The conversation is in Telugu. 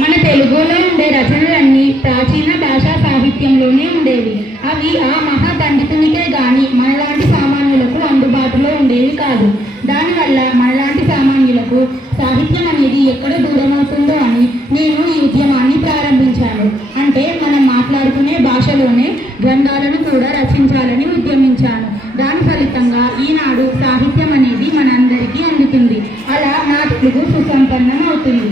మన తెలుగులో ఉండే రచనలన్నీ ప్రాచీన భాషా సాహిత్యంలోనే ఉండేవి. అవి ఆ మహా పండితునికే గాని మనలాంటి సామాన్యులకు అందుబాటులో ఉండేవి కాదు. దానివల్ల మనలాంటి సామాన్యులకు సాహిత్యం అనేది ఎక్కడ దూరమవుతుందో అని నేను ఈ ఉద్యమాన్ని ప్రారంభించాను. అంటే మనం మాట్లాడుకునే భాషలోనే గ్రంథాలను కూడా రచించాలని ఉద్యమించాను. దాని ఫలితంగా ఈనాడు సాహిత్యం అనేది మనందరికీ అందుతుంది. అలా నా తెలుగు సుసంపన్నం అవుతుంది